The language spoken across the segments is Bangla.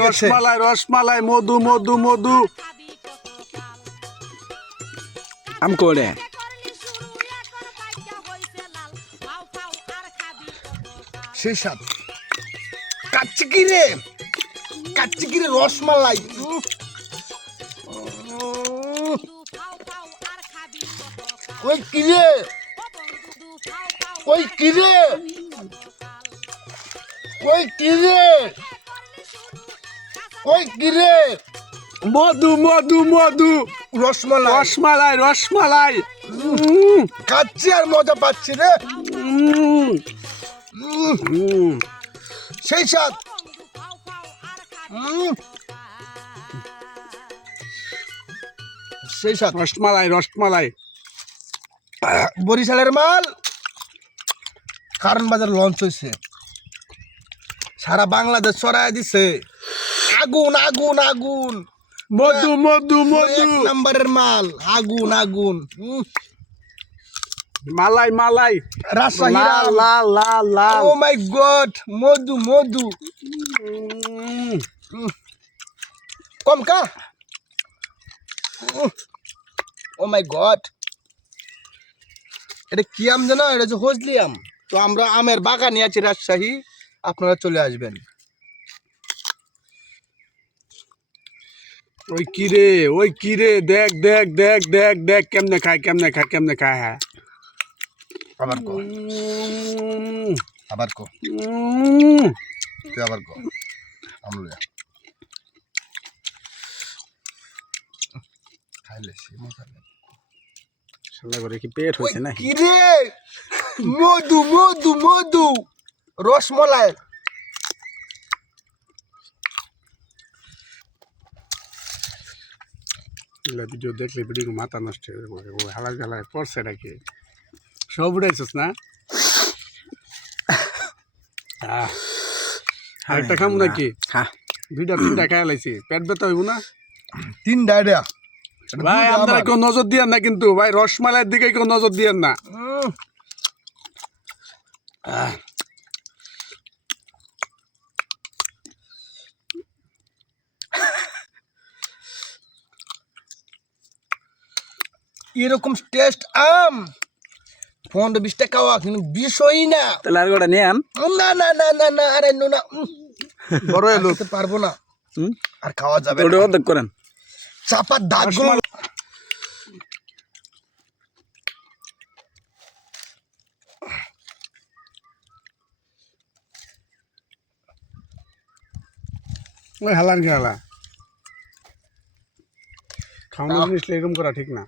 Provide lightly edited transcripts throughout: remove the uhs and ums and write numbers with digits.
রসমালাই রসমালাই রসমালাই মধু মধু মধু আম করে সেই সাত কাচ্চি কি রে রসমালাই ওই কি রে ওই কি রে ওই কি রে ওই কি রে মধু মধু মধু রসমালাই রসমালাই রসমালাই খাচ্ছি আর মজা পাচ্ছি রে সেই সাত সেই সাত রসমালাই রসমালাই বরিশালের মাল কারণ বাজার লঞ্চ হয়েছে সারা বাংলাদেশ ছড়ায় দিছে আগুন আগুন আগুন মধু মধু মধু এক নম্বরের মাল আগুন আগুন মালাই মালাই রাজশাহী লাল লাল লাল লাল ও মাই গড মধু মধু কম কা ও মাই গড এটা কি আম জানো এটা হচ্ছে হজলি আম তো আমরা আমের বাগানে আছি রাজশাহী আপনারা চলে আসবেন ওই কিরে দেখ দেখ দেখ দেখ দেখ কেমনে খায় হ্যাঁ আবার কো তুই আবার কো আমরা খাইলে সে মজা শালা করে কি পেট হইছে না কি রে মধু মধু মধু রসমালাই ভিডিও দেখলে ভিডিও মাথা নষ্ট হয়ে যাবে ও হালাল জ্বালায় পড়ছে নাকি সব উঠাইছিস না আরেকটা খাম নাকি দুইটা তিনটা খাই লাইছি পেট ব্যথা হইব না তিন ডায়রিয়া ভাই আপনারা কেউ নজর দিয়েন না কিন্তু ভাই রসমালাইয়ের দিকে কেউ নজর দিয়েন না এরকম টেস্ট আম 15-20 টাকা কিন্তু বিষয়ই না তাহলে আর গোটা নিয়ে আন না না না না না আরে না বড় এলো খেতে পারবো না আর খাওয়া যাবে ওটা অর্ধেক করেন চাপার দাঁতগুলো ওই হালার গেলা খাওয়ানো জিনিস এরকম করা ঠিক না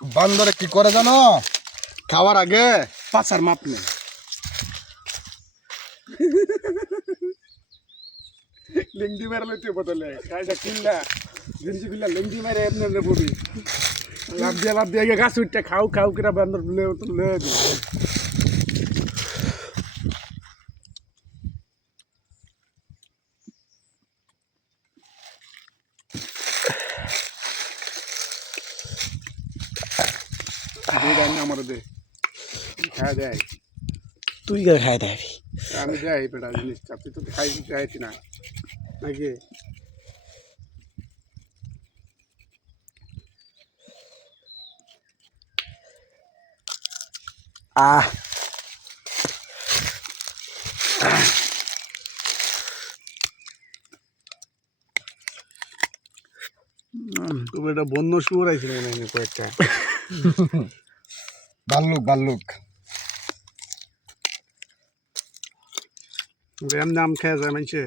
বান্দরে কি করে জানো খাওয়ার আগে পাছার মাপ নেই লিঙ্গি মেরে লইতে বদলে গাড়িটা কিনলা জিনিস কিনলা লিঙ্গি মেরে এমনি এমনি পড়ি লাভ দিয়ে গিয়ে গাছ উঠতে খাও খাও কিনা বান্দর লে আমার দে খাওয়া দেয় তুই করে খাই দেবি আমি যাই বেটা জিনিসটা তুই তো খাই চাইছি না নাকি আহ তবে এটা বন্য শুয়োর আইছিল মনে হয় কয়েকটা ভাল্লুক ভাল্লুক এমনি আম খেয়ে যায় মানছে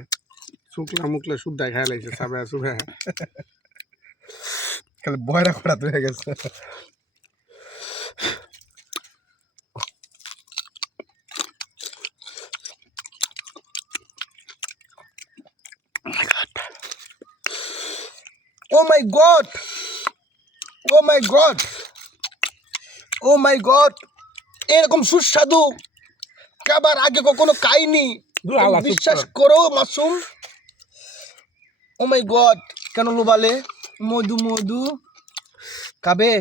শুকলা মুকলে শুদ্ধা খাই লাগছে সাবে শুভে খালি বয়রা করা হয়ে গেছে ও মাই গড ও মাই গড ও মাই গড এরকম সুস্বাদু খাবার আগে কখনো খাইনি বিশ্বাস করো মাসুম ও মাই গড কেন লোবালে মধু মধু খাবে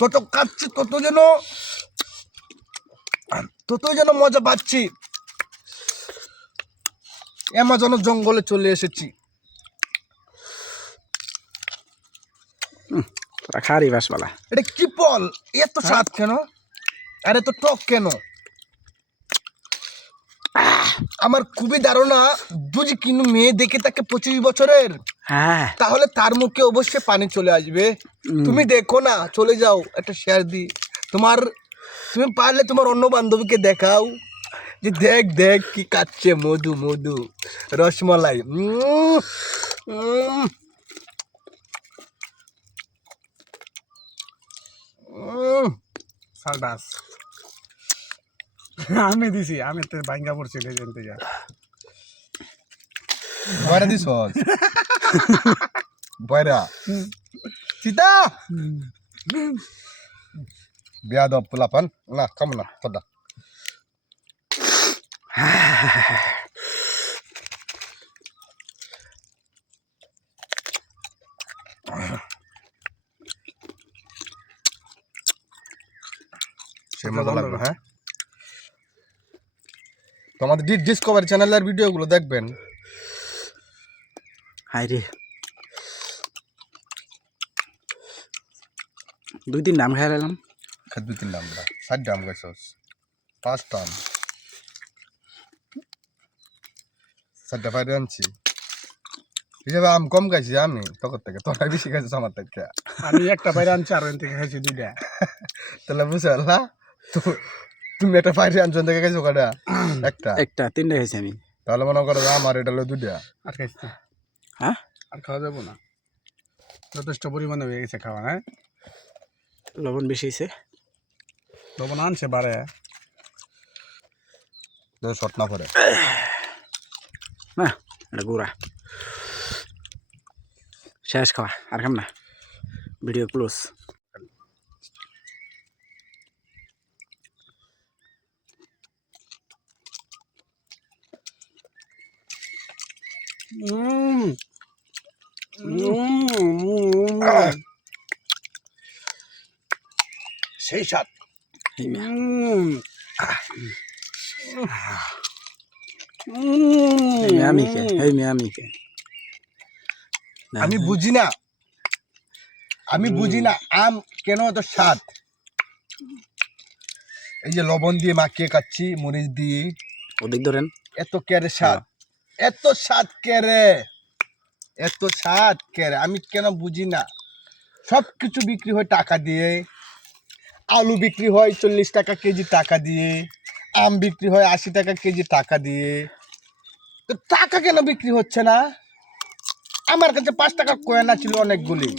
তত খাচ্ছে তত যেন ততই যেন মজা পাচ্ছি। অ্যামাজনের জঙ্গলে চলে এসেছি। তোরা খারি বাসবালা। এটা কি ফল? এত স্বাদ কেন? আর এত টক কেন? আমার খুবই ধারণা যদি কিনু মেয়ে দেখে তাকে 25 বছরের, হ্যাঁ তাহলে তার মুখে অবশ্যই পানি চলে আসবে। তুমি দেখো না, চলে যাও, একটা শেয়ার দি। তুমি পারলে তোমার অন্য বান্ধবীকে দেখাও যে দেখ দেখ কি কাচ্ছে, মধু মধু রসমালাই। সালডাস আমি দিছি, আমি তো ভাঙ্গা পড়ছি লেজেন থেকে। বয়রা দিস বয়রা সীতা বিয়া দপ পোলাপান না খাম না তোরা। সে মজা লাগবে। হ্যাঁ, তোমাদের ডিসকভারি চ্যানেলের ভিডিওগুলো দেখবেন। হাই রে 2-3 নাম খাই এলাম। 2-3 দাম 60 দাম গেছস 5 দাম 60 ফাইড আনছি হিসেবে আম কম খাইছি আমি তখন থেকে, তোরা বেশি খাইছিস আমার থেকে। আমি একটা বাইরে আনছি আর ওখান থেকে খাইছি 2টা। তাহলে বুঝল না তুমি একটা ফাইড আনছো থেকে খাইছো কটা? একটা 3টা খাইছি আমি। তাহলে মনে করো আমার এটা হলো 2টা। আর খাইছি না। হ্যাঁ আর খাওয়া যাবো না, যথেষ্ট পরিমাণে হয়ে গেছে খাওয়া। হ্যাঁ, লবণ বেশি হয়েছে। লবণ আনছে বাড়ে। শর্ট না পরে না এটা গুড়া। শেষ খাওয়া, আর খাম না, ভিডিও ক্লোজ। সেই স্বাদ। মিয়ামিকে আমি বুঝি না আম কেন এত স্বাদ। এই যে লবণ দিয়ে মাখিয়ে খাচ্ছি, মরিচ দিয়ে, ওদিক ধরেন। এত কেরে স্বাদ, এত স্বাদ কেরে আমি কেন বুঝি না। সব কিছু বিক্রি হয় টাকা দিয়ে, আলু বিক্রি হয় 40 টাকা কেজি টাকা দিয়ে, আম বিক্রি হয় 80 টাকা কেজি টাকা দিয়ে, তো টাকা কেন বিক্রি হচ্ছে না? আমার কাছে 5 টাকার কয়েন ছিল অনেকগুলি,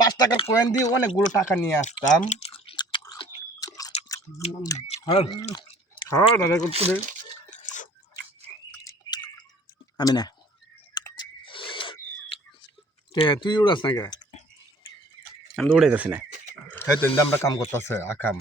5 টাকার কয়েন দিয়ে অনেকগুলো টাকা নিয়ে আসতাম। আমি না, তুই উড়াস না কে? আমি তো উড়াইতেছি না। হয়তো আমরা কাম করতেছে আকাম।